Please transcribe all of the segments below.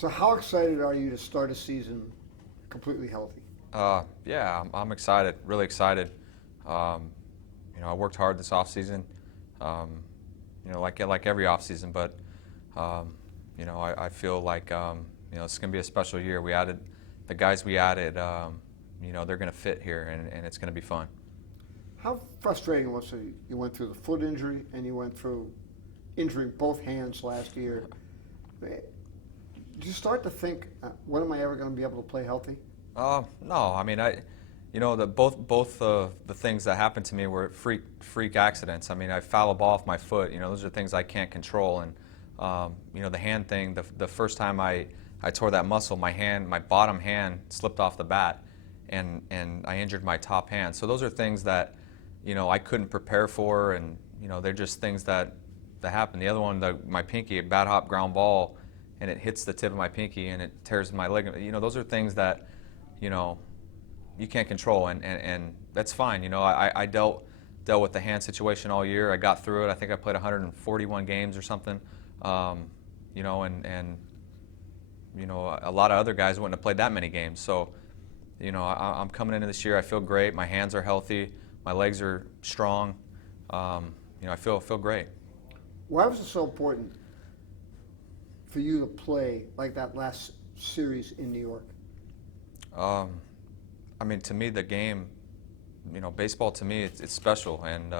So how excited are you to start a season completely healthy? Yeah, I'm excited, really excited. Um, I worked hard this off season, um, like every off season, but um, I feel like it's going to be a special year. We added the guys we added. They're going to fit here, and it's going to be fun. How frustrating was it? You went through the foot injury and you went through injuring both hands last year. Did you start to think, when am I ever going to be able to play healthy? No, I mean both the things that happened to me were freak accidents. I mean, I foul a ball off my foot. Those are things I can't control. And the hand thing. The first time I tore that muscle, my bottom hand slipped off the bat, and I injured my top hand. So those are things that I couldn't prepare for, and they're just things that happen. The other one, my pinky, a bad hop ground ball, and it hits the tip of my pinky and it tears my ligament. Those are things that you can't control, and that's fine. I dealt with the hand situation all year. I got through it. I think I played 141 games or something. And a lot of other guys wouldn't have played that many games. So, I'm coming into this year. I feel great. My hands are healthy. My legs are strong. I feel great. Why was it so important for you to play like that last series in New York? I mean, to me, the game, baseball to me, it's special, and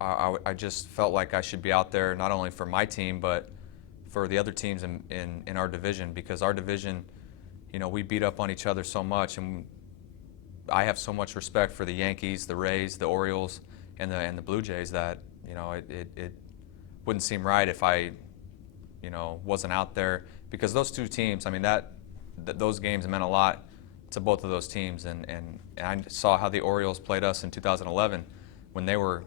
I just felt like I should be out there not only for my team but for the other teams in our division, because our division, we beat up on each other so much, and I have so much respect for the Yankees, the Rays, the Orioles, and the Blue Jays that it wouldn't seem right if I wasn't out there, because those two teams, I mean those games meant a lot to both of those teams, and I saw how the Orioles played us in 2011 when they were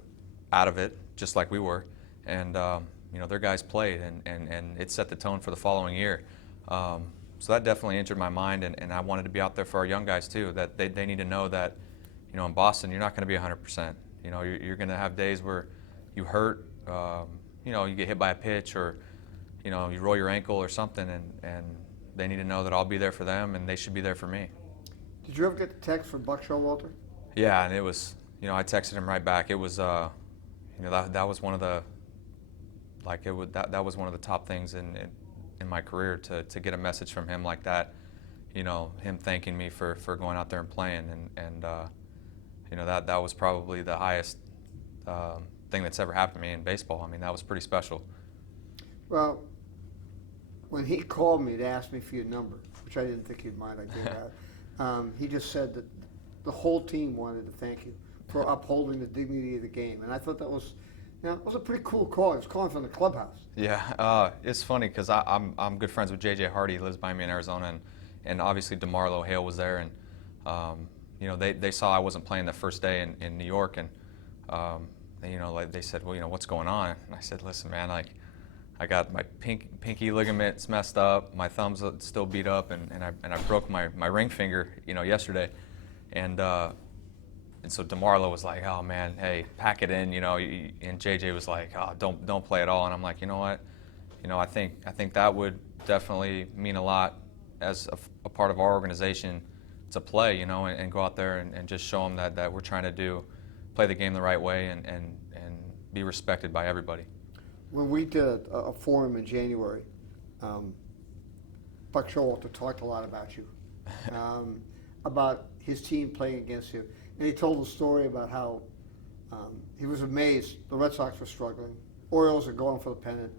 out of it, just like we were, and their guys played, and it set the tone for the following year. So that definitely entered my mind, and I wanted to be out there for our young guys too, that they need to know that in Boston you're not going to be 100%. You're going to have days where you hurt, you get hit by a pitch, or you roll your ankle or something, and they need to know that I'll be there for them, and they should be there for me. Did you ever get the text from Buck Showalter? Yeah, and it was, I texted him right back. It was, that was one of the, that was one of the top things in my career, to get a message from him like that. Him thanking me for going out there and playing, and that was probably the highest thing that's ever happened to me in baseball. I mean, that was pretty special. Well, when he called me to ask me for your number, which I didn't think he'd mind, I gave that. He just said that the whole team wanted to thank you for upholding the dignity of the game, and I thought that was, it was a pretty cool call. He was calling from the clubhouse. Yeah, it's funny because I'm good friends with J.J. Hardy. He lives by me in Arizona, and obviously DeMarlo Hale was there, and they saw I wasn't playing the first day in New York, and they said, well, what's going on? And I said, listen, man, I got my pinky ligaments messed up, my thumb's still beat up, and I broke my ring finger, yesterday, and so DeMarlo was like, oh man, hey, pack it in, and JJ was like, oh, don't play at all, and I'm like, you know what, I think that would definitely mean a lot as a part of our organization to play, and go out there and just show them that we're trying to play the game the right way and be respected by everybody. When we did a forum in January, Buck Showalter talked a lot about you, about his team playing against you. And he told a story about how he was amazed the Red Sox were struggling. Orioles are going for the pennant.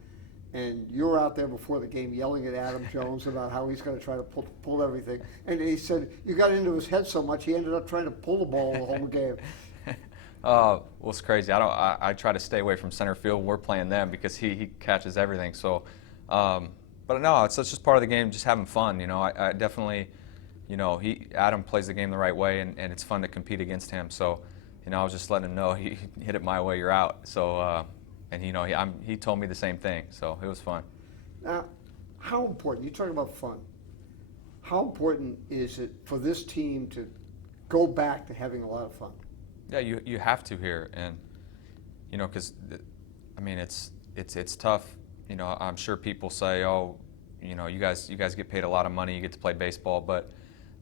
And you were out there before the game yelling at Adam Jones about how he's going to try to pull everything. And he said you got into his head so much he ended up trying to pull the ball the whole game. Well, it's crazy. I try to stay away from center field when we're playing them, because he catches everything. So, but no, it's just part of the game, just having fun. I definitely, Adam plays the game the right way, and it's fun to compete against him. So, I was just letting him know, he hit it my way, you're out. So, and he told me the same thing. So it was fun. Now, how important? You talk about fun. How important is it for this team to go back to having a lot of fun? Yeah, you have to here, and because I mean it's tough, you know, I'm sure people say, oh, you know, you guys get paid a lot of money, you get to play baseball, but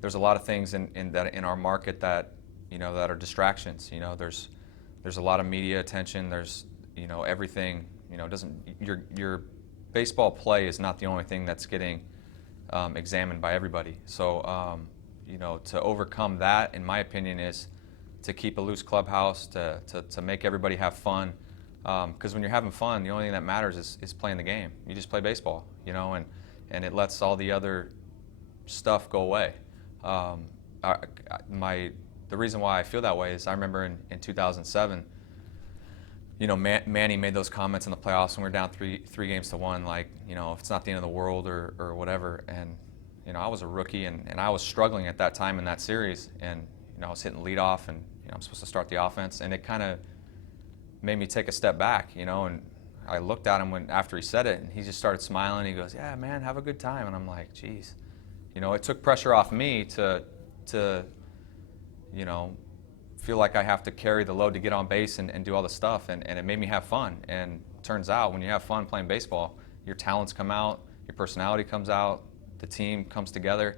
there's a lot of things in our market that, you know, that are distractions. You know, there's a lot of media attention. There's, you know, everything. You know, your baseball play is not the only thing that's getting examined by everybody. So, you know, to overcome that, in my opinion, is to keep a loose clubhouse, to make everybody have fun. Because when you're having fun, the only thing that matters is playing the game. You just play baseball, you know, and it lets all the other stuff go away. The reason why I feel that way is I remember in 2007, you know, Manny made those comments in the playoffs when we were down 3-1, like, you know, if it's not the end of the world or whatever. And, you know, I was a rookie and I was struggling at that time in that series. And, you know, I was hitting leadoff and, you know, I'm supposed to start the offense. And it kind of made me take a step back, you know, and I looked at him after he said it, and he just started smiling. He goes, yeah, man, have a good time. And I'm like, geez. You know, it took pressure off me to you know, feel like I have to carry the load to get on base and do all the stuff, and it made me have fun. And it turns out when you have fun playing baseball, your talents come out, your personality comes out, the team comes together,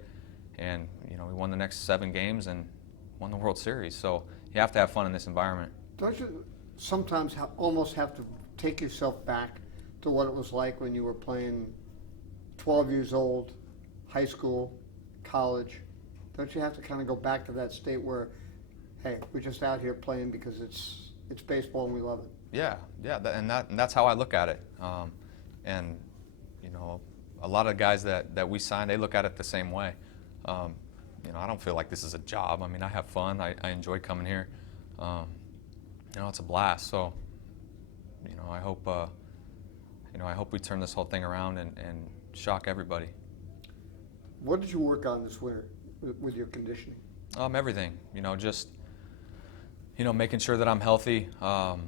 and, you know, we won the next 7 games and won the World Series. So you have to have fun in this environment. Don't you sometimes almost have to take yourself back to what it was like when you were playing 12 years old, high school, college? Don't you have to kind of go back to that state where, hey, we're just out here playing because it's baseball and we love it? Yeah, and that's how I look at it. And, you know, a lot of guys that we sign, they look at it the same way. You know, I don't feel like this is a job. I mean, I have fun. I enjoy coming here. You know, it's a blast. So, you know, I hope we turn this whole thing around and shock everybody. What did you work on this winter with your conditioning? Everything. You know, just, you know, making sure that I'm healthy. You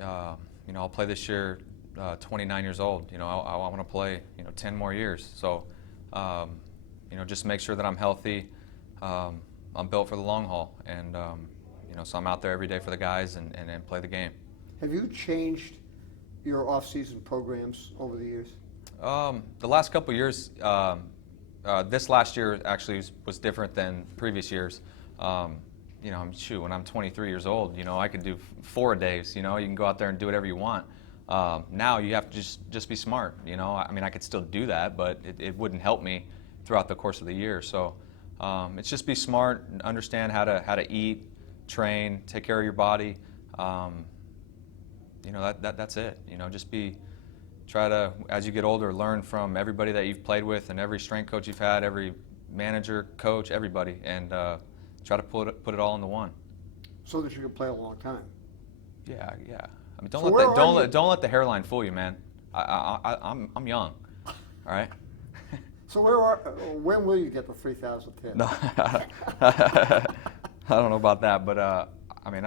know, I'll play this year, 29 years old. You know, I want to play, you know, 10 more years. So, you know, just make sure that I'm healthy. I'm built for the long haul, and you know, so I'm out there every day for the guys and play the game. Have you changed your off-season programs over the years? The last couple of years, this last year actually was different than previous years. You know, when I'm 23 years old, you know, I could do 4 days. You know, you can go out there and do whatever you want. Now you have to just be smart. You know, I mean, I could still do that, but it wouldn't help me throughout the course of the year. So it's just be smart and understand how to eat, train, take care of your body. You know, that's it. You know, try to, as you get older, learn from everybody that you've played with and every strength coach you've had, every manager, coach, everybody, and try to put it all into one. So that you can play a long time. Yeah. I mean, don't let the hairline fool you, man. I'm young. All right. So when will you get the 3,000 No, I don't know about that, but I mean,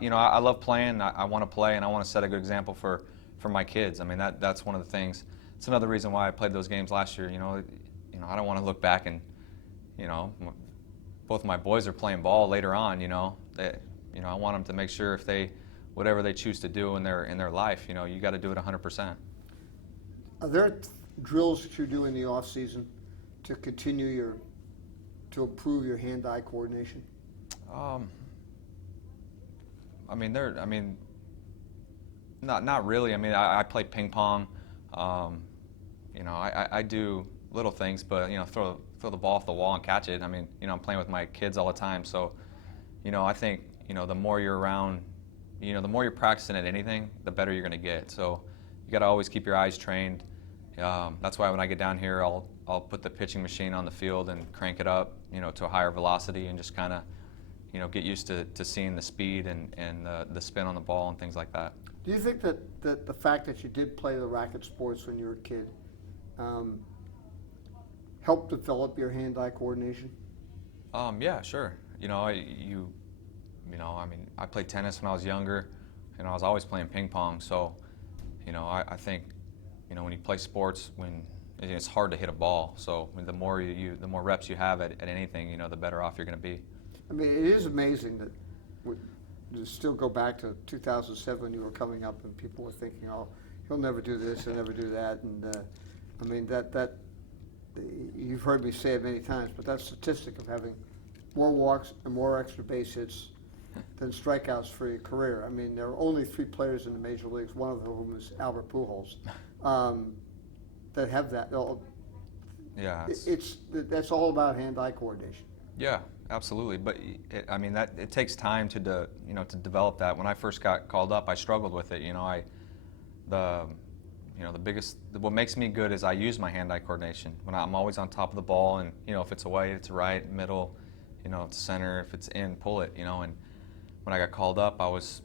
you know, I love playing. I want to play, and I want to set a good example for my kids. I mean, that's one of the things. It's another reason why I played those games last year. You know, I don't want to look back and, you know, both of my boys are playing ball later on. You know, I want them to make sure whatever they choose to do in their life, you know, you got to do it 100%. Are there drills that you do in the off season to to improve your hand-eye coordination? I mean, not really. I mean, I play ping pong. You know, I do little things, but, you know, throw the ball off the wall and catch it. I mean, you know, I'm playing with my kids all the time, so, you know, I think, you know, the more you're around, you know, the more you're practicing at anything, the better you're going to get. So you got to always keep your eyes trained. That's why when I get down here, I'll put the pitching machine on the field and crank it up, you know, to a higher velocity and just kind of, you know, get used to seeing the speed and the spin on the ball and things like that. Do you think that the fact that you did play the racket sports when you were a kid helped develop your hand-eye coordination? Yeah, sure. You know, I mean, I played tennis when I was younger, and I was always playing ping pong. So, you know, I think, you know, when you play sports, it's hard to hit a ball. So the more reps you have at anything, you know, the better off you're going to be. I mean, it is amazing that to still go back to 2007 when you were coming up and people were thinking, oh, he'll never do this, he'll never do that, and I mean that you've heard me say it many times, but that statistic of having more walks and more extra base hits than strikeouts for your career. I mean, there are only 3 players in the major leagues, one of whom is Albert Pujols, that have that. Yeah, That's all about hand-eye coordination. yeah, absolutely. But I mean, that it takes time to to develop that. When I first got called up, I struggled with it. What makes me good is I use my hand-eye coordination. When I'm always on top of the ball, and if it's away, it's right, middle, it's center. If it's in, pull it. And when I got called up, I was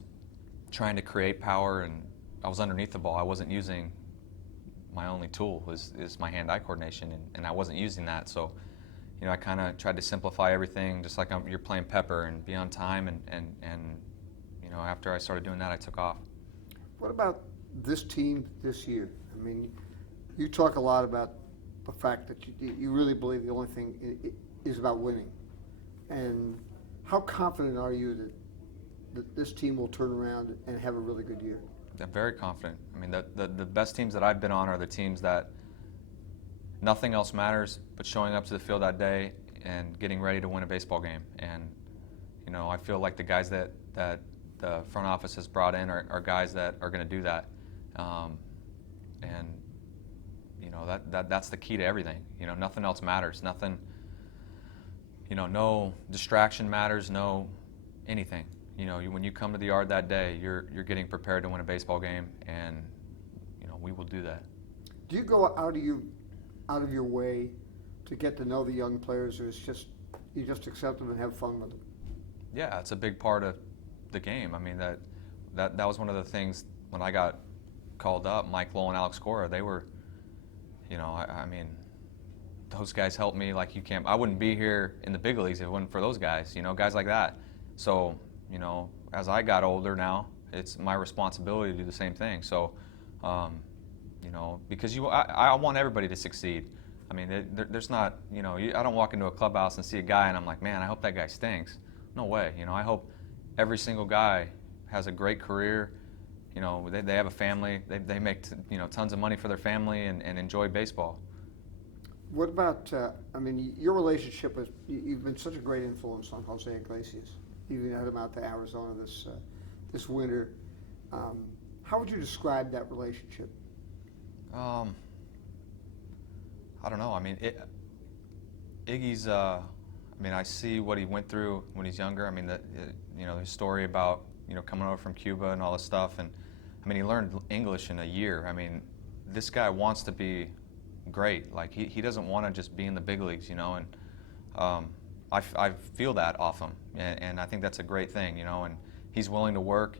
trying to create power, and I was underneath the ball. I wasn't using my only tool is my hand-eye coordination, and I wasn't using that. So, I kind of tried to simplify everything, just like you're playing pepper, and be on time. And after I started doing that, I took off. What about this team this year? I mean, you talk a lot about the fact that you really believe the only thing is about winning. And how confident are you that this team will turn around and have a really good year? I'm very confident. I mean, the best teams that I've been on are the teams that nothing else matters but showing up to the field that day and getting ready to win a baseball game. And, I feel like the guys that the front office has brought in are guys that are going to do that. That's the key to everything. Nothing else matters. Nothing, no distraction matters, no anything. When you come to the yard that day, you're getting prepared to win a baseball game, and we will do that. Do you go out of your way to get to know the young players, or you just accept them and have fun with them? Yeah, it's a big part of the game. I mean, that was one of the things when I got called up. Mike Lowell and Alex Cora, they were, I mean, those guys helped me like you can't. I wouldn't be here in the big leagues if it wasn't for those guys. Guys like that. So, as I got older now, it's my responsibility to do the same thing. So, because I want everybody to succeed. I mean, there's not, I don't walk into a clubhouse and see a guy and I'm like, man, I hope that guy stinks. No way. I hope every single guy has a great career. They have a family. They make tons of money for their family and enjoy baseball. What about, your relationship with, you've been such a great influence on Jose Iglesias. You even had him out to Arizona this winter. How would you describe that relationship? I don't know. I mean, Iggy's, I see what he went through when he's younger. I mean, his story about, coming over from Cuba and all this stuff. And, he learned English in a year. I mean, this guy wants to be great. Like, he doesn't want to just be in the big leagues, and I feel that off him. And I think that's a great thing, and he's willing to work,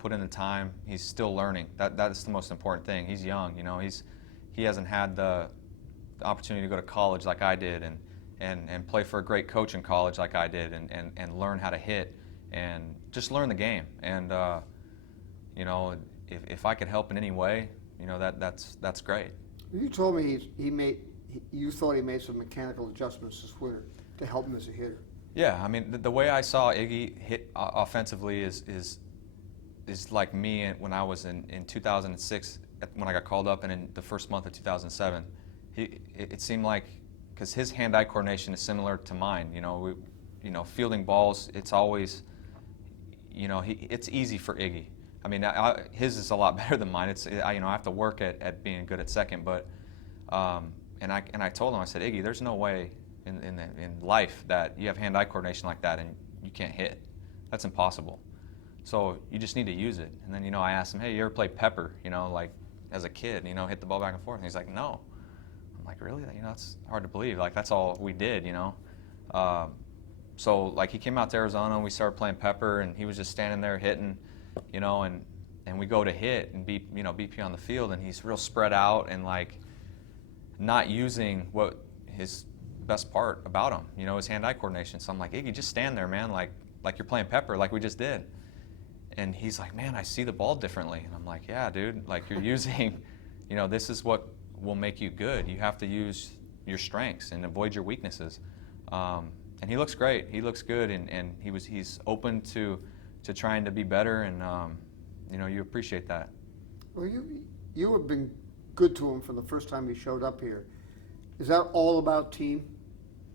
put in the time. He's still learning. That's the most important thing. He's young, he hasn't had the opportunity to go to college like I did and play for a great coach in college like I did and learn how to hit and just learn the game. And, if I could help in any way, that's great. You told me you thought he made some mechanical adjustments this winter to help him as a hitter. Yeah, I mean, the way I saw Iggy hit offensively is like me when I was in 2006 when I got called up, and in the first month of 2007. It seemed like, because his hand-eye coordination is similar to mine. Fielding balls, it's always, it's easy for Iggy. I mean, his is a lot better than mine. I have to work at being good at second, but and I told him, I said, Iggy, there's no way in life that you have hand-eye coordination like that and you can't hit. That's impossible. So you just need to use it. And then I asked him, hey, you ever play pepper? Like as a kid, hit the ball back and forth. And he's like, no. I'm like, really? That's hard to believe. Like, that's all we did. So like, he came out to Arizona and we started playing pepper, and he was just standing there hitting, and we go to hit and BP on the field, and he's real spread out and like not using what his best part about him, his hand-eye coordination. So I'm like, Iggy, just stand there, man, like you're playing pepper, like we just did. And he's like, man, I see the ball differently. And I'm like, yeah, dude, like you're using, this is what will make you good. You have to use your strengths and avoid your weaknesses. And he looks great. He looks good, and he's open to trying to be better, and you appreciate that. Well, you have been good to him from the first time he showed up here. Is that all about team?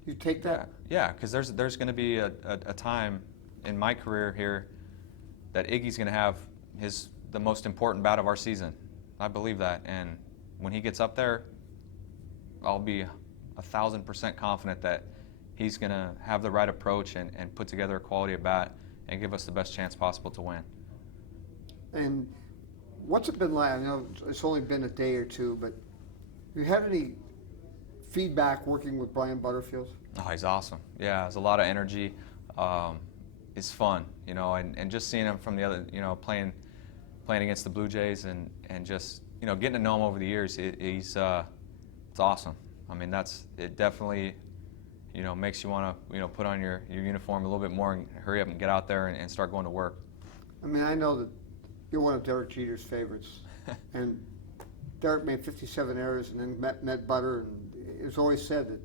You take that? Yeah, because there's going to be a time in my career here that Iggy's going to have the most important bout of our season. I believe that, and when he gets up there, I'll be 1,000% confident that he's going to have the right approach and put together a quality at bat and give us the best chance possible to win. And what's it been like? I know it's only been a day or two, but have you had any feedback working with Brian Butterfield? Oh, he's awesome. Yeah, there's a lot of energy. It's fun, and just seeing him from the other, playing against the Blue Jays and just, getting to know him over the years, it's awesome. I mean, it definitely, makes you want to, put on your uniform a little bit more and hurry up and get out there and start going to work. I mean, I know that you're one of Derek Jeter's favorites, and Derek made 57 errors and then met Butter, and it's always said that,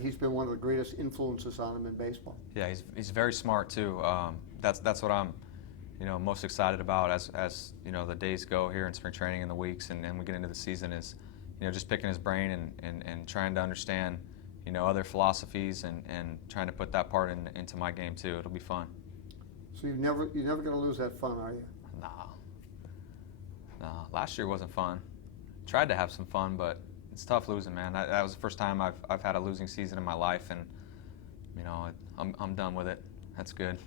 he's been one of the greatest influences on him in baseball. Yeah, he's very smart too. That's what I'm, most excited about as the days go here in spring training and the weeks, and we get into the season is, just picking his brain and trying to understand, other philosophies and trying to put that part into my game too. It'll be fun. So you're never going to lose that fun, are you? No. Last year wasn't fun. Tried to have some fun, but it's tough losing, man. That was the first time I've had a losing season in my life, and I'm done with it. That's good.